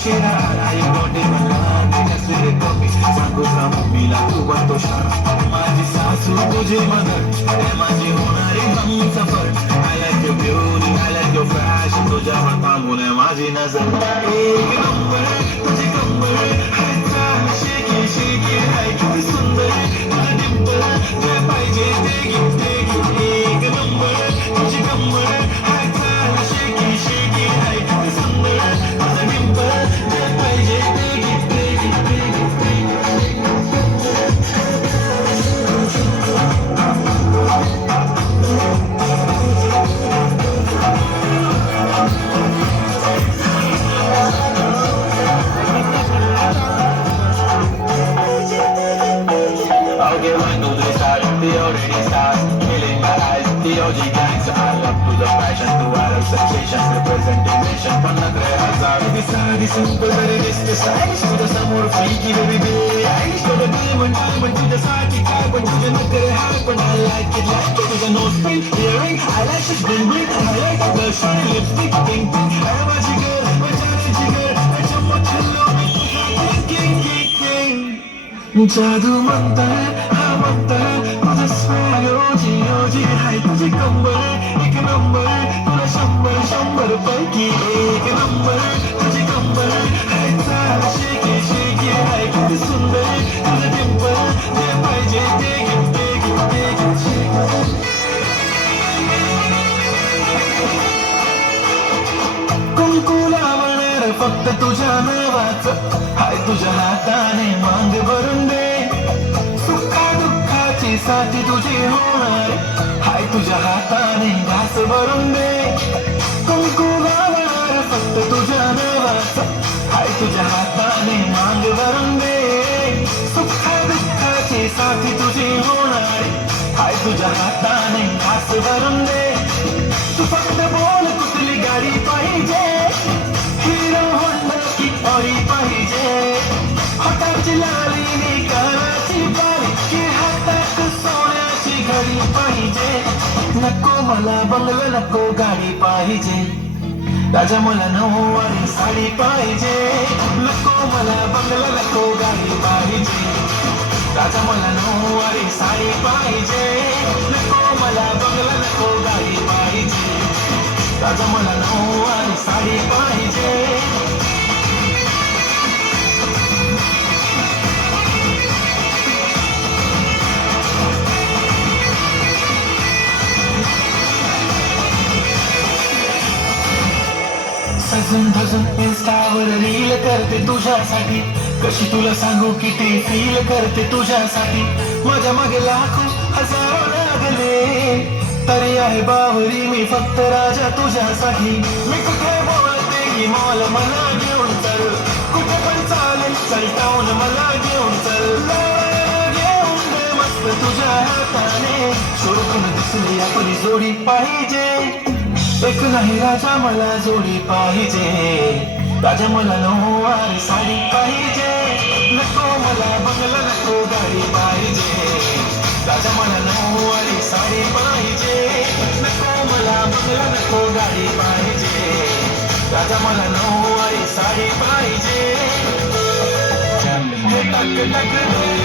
उशिरा आलाय मोठे मला कसले कमी सांगू का मम्मीला तू बनतो शान माझी सासू तुझी मदत हे माझी होणारी गमी सफर I like your beauty, I like your fashion तुझ्यावर थांबून आहे माझी नजर एक नंबर तुझी कंबर हाय चाल शेकी शेकी हाय किती सुंदर तुझं डिंपल जे पाहिजे ते गिफ्ट एक नंबर तुझी कंबर हाय चाल शेकी शेकी हाय किती सुंदर तुझं डिंपल जे पाहिजे ते gift Okay, 1, 2, 3, start. The already starts. Killing my eyes. The OG gangster. I love to the passion. To our sensation. Representing nation. Panagre hazar. Disadi simple. Very risky. Stylish. To the samur. Freaky baby baby. Stylish. To the diamond. Diamond. To the sati. Carbon. To the nagre happen. I like it. Like it. To the nose pin. Earring. Eyelashes. Bling bling. Highlight. Blush. Lipstick. Pink pink. I am a jigger. Bajane jigger. I chammak chillo. King king king. जादू म्हणताय हा म्हणताय तुझं swag ओजी ओजी हाय तुझी कंबर एक नंबर तुला 100 पैकी एक नंबर तुझी कंबर हाय चाल शेकी शेकी हाय किती सुंदर तुझं डिंपल जे पाहिजे ते गिफ्ट कुंकू लावणार फक्त तुझ्या नावाचं हाय तुझ्या हाताने मांग भरून दे सुखा दुःखाची साथी तुझी होणार हाय तुझ्या हाताने घास भरून दे कुंकू लावणार फक्त तुझ्या नावाचं हाय तुझ्या हाताने मांग भरून दे सुखा दुःखाची साथी तुझी होणार हाय तुझ्या हाताने घास भरून दे तू फक्त बोल कुठली गाडी पाहिजे हिरो होंडा की ऑडी पाहिजे हाताची लाली नी कानाची बाली की हातात सोन्याची घडी पाहिजे नको मला बंगला नको गाडी पाहिजे राजा मला नऊवारी साडी पाहिजे नको मला बंगला नको गाडी पाहिजे राजा मला नऊवारी साडी पाहिजे नको मला बंगला नको गाडी पाहिजे राजा मला नऊवारी साडी पाहिजे सजून धजून इन्स्टावर रील करते तुझ्यासाठी कशी तुला सांगू किती फील करते तुझ्यासाठी माझ्या मागे लाखो हजारो लागले तरी आहे बावरी मी फक्त राजा तुझ्यासाठी मी कुठे बोलते की मॉल मला घेऊन चल कुठे पण चालेल चल टाऊन मला घेऊन चल घेऊन दे मस्त तुझ्या हाताने शोरूम दिसली आपली जोडी पाहिजे एक नाही राजा मला जोडी पाहिजे राजा मला नऊवारी साडी पाहिजे नको मला बंगला नको गाडी पाहिजे राजा मला नऊवारी साडी पाहिजे नको मला बंगला नको गाडी पाहिजे राजा मला नऊवारी साडी पाहिजे हे टक टक